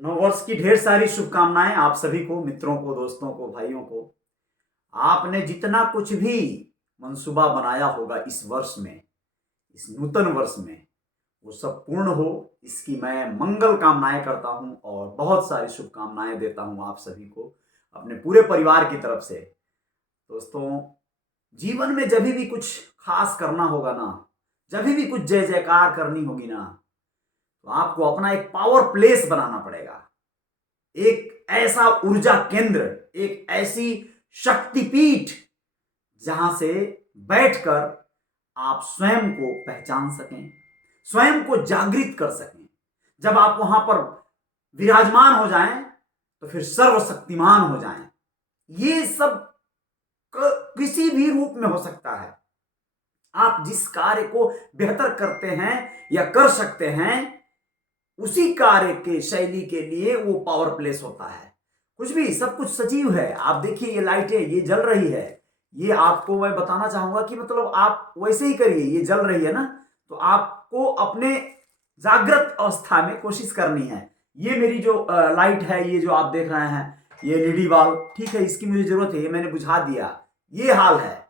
नववर्ष की ढेर सारी शुभकामनाएं आप सभी को, मित्रों को, दोस्तों को, भाइयों को। आपने जितना कुछ भी मंसूबा बनाया होगा इस वर्ष में, इस नूतन वर्ष में, वो सब पूर्ण हो, इसकी मैं मंगल कामनाएं करता हूं और बहुत सारी शुभकामनाएं देता हूं आप सभी को अपने पूरे परिवार की तरफ से। दोस्तों, जीवन में जब भी कुछ खास करना होगा ना, जब भी कुछ जय जयकार करनी होगी ना, तो आपको अपना एक पावर प्लेस बनाना पड़ेगा। एक ऐसा ऊर्जा केंद्र, एक ऐसी शक्तिपीठ जहां से बैठकर आप स्वयं को पहचान सकें, स्वयं को जागृत कर सकें। जब आप वहां पर विराजमान हो जाएं तो फिर सर्वशक्तिमान हो जाएं। ये सब किसी भी रूप में हो सकता है। आप जिस कार्य को बेहतर करते हैं या कर सकते हैं, उसी कार्य के शैली के लिए वो पावर प्लेस होता है। कुछ भी, सब कुछ सजीव है। आप देखिए, ये लाइटें ये जल रही है, ये आपको मैं बताना चाहूंगा कि मतलब आप वैसे ही करिए। ये जल रही है ना, तो आपको अपने जागृत अवस्था में कोशिश करनी है। ये मेरी जो लाइट है, ये जो आप देख रहे हैं, ये एलईडी बल्ब, ठीक है, इसकी मुझे जरूरत है, ये मैंने बुझा दिया। ये हाल है।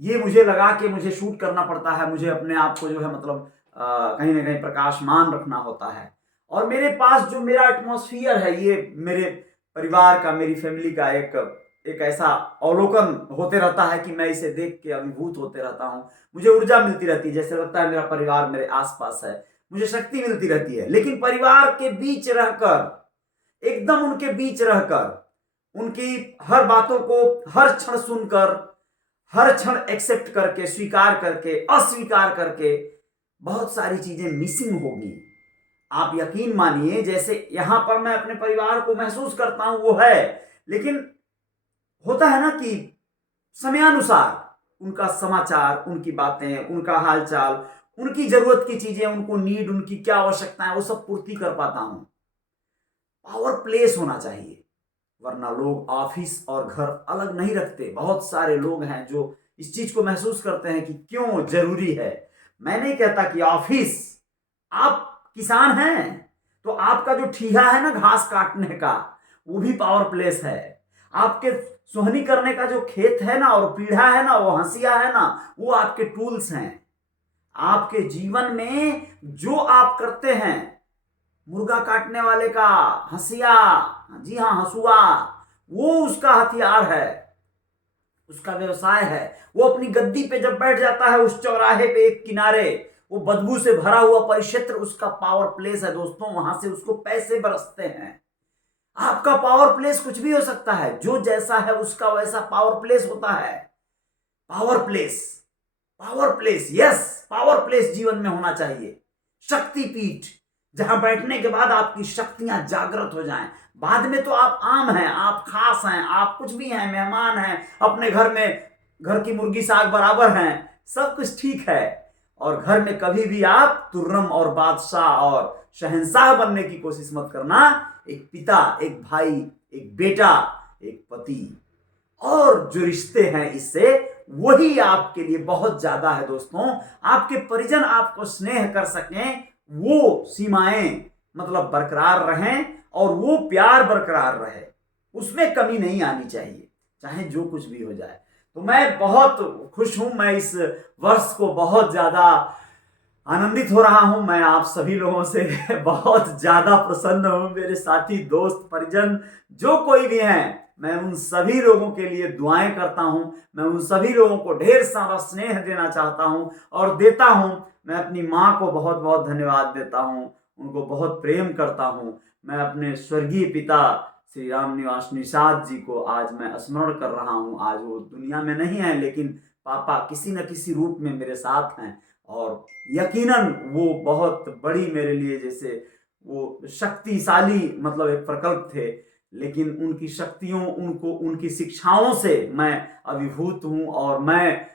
ये मुझे लगा कि मुझे शूट करना पड़ता है, मुझे अपने आप को जो है मतलब कहीं ना कहीं प्रकाशमान रखना होता है। और मेरे पास जो मेरा एटमॉस्फियर है, ये मेरे परिवार का, मेरी फैमिली का एक ऐसा अवलोकन होते रहता है कि मैं इसे देख के अभिभूत होते रहता हूँ। मुझे ऊर्जा मिलती रहती है, जैसे लगता है मेरा परिवार मेरे आसपास है, मुझे शक्ति मिलती रहती है। लेकिन परिवार के बीच रहकर, एकदम उनके बीच रहकर, उनकी हर बातों को हर क्षण सुनकर, हर क्षण एक्सेप्ट करके, स्वीकार करके, अस्वीकार करके बहुत सारी चीजें मिसिंग होगी। आप यकीन मानिए, जैसे यहां पर मैं अपने परिवार को महसूस करता हूं वो है, लेकिन होता है ना कि समयानुसार उनका समाचार, उनकी बातें, उनका हालचाल, उनकी जरूरत की चीजें, उनको नीड, उनकी क्या आवश्यकता है, वो सब पूर्ति कर पाता हूं। पावर प्लेस होना चाहिए, वरना लोग ऑफिस और घर अलग नहीं रखते। बहुत सारे लोग हैं जो इस चीज को महसूस करते हैं कि क्यों जरूरी है। मैं नहीं कहता कि ऑफिस, आप किसान हैं तो आपका जो ठीहा है ना घास काटने का, वो भी पावर प्लेस है। आपके सोहनी करने का जो खेत है ना, और पीढ़ा है ना, वो हंसिया है ना, वो आपके टूल्स हैं। आपके जीवन में जो आप करते हैं, मुर्गा काटने वाले का हंसिया, जी हाँ हंसुआ, वो उसका हथियार है, उसका व्यवसाय है। वो अपनी गद्दी पे जब बैठ जाता है उस चौराहे पे एक किनारे, वो बदबू से भरा हुआ परिक्षेत्र उसका पावर प्लेस है दोस्तों। वहां से उसको पैसे बरसते हैं। आपका पावर प्लेस कुछ भी हो सकता है, जो जैसा है उसका वैसा पावर प्लेस होता है। Power place, power place, yes, power place जीवन में होना चाहिए। शक्तिपीठ, जहां बैठने के बाद आपकी शक्तियां जागृत हो जाएं। बाद में तो आप आम हैं, आप खास हैं, आप कुछ भी हैं, मेहमान हैं, अपने घर में घर की मुर्गी साग बराबर हैं, सब कुछ ठीक है। और घर में कभी भी आप तुर्रम और बादशाह और शहंशाह बनने की कोशिश मत करना। एक पिता, एक भाई, एक बेटा, एक पति, और जो रिश्ते हैं इससे, वही आपके लिए बहुत ज्यादा है दोस्तों। आपके परिजन आपको स्नेह कर सकें, वो सीमाएं मतलब बरकरार रहें, और वो प्यार बरकरार रहे, उसमें कमी नहीं आनी चाहिए, चाहे जो कुछ भी हो जाए। तो मैं बहुत खुश हूं, मैं इस वर्ष को बहुत ज्यादा आनंदित हो रहा हूं। मैं आप सभी लोगों से बहुत ज्यादा प्रसन्न हूं। मेरे साथी, दोस्त, परिजन जो कोई भी हैं, मैं उन सभी लोगों के लिए दुआएं करता हूं। मैं उन सभी लोगों को ढेर सारा स्नेह देना चाहता हूं और देता हूं। मैं अपनी माँ को बहुत बहुत धन्यवाद देता हूं, उनको बहुत प्रेम करता हूं। मैं अपने स्वर्गीय पिता श्री राम निवास निषाद जी को आज मैं स्मरण कर रहा हूं। आज वो दुनिया में नहीं है, लेकिन पापा किसी न किसी रूप में मेरे साथ हैं, और यकीनन वो बहुत बड़ी मेरे लिए, जैसे वो शक्तिशाली मतलब एक प्रकल्प थे। लेकिन उनकी शक्तियों, उनको उनकी शिक्षाओं से मैं अभिभूत हूं, और मैं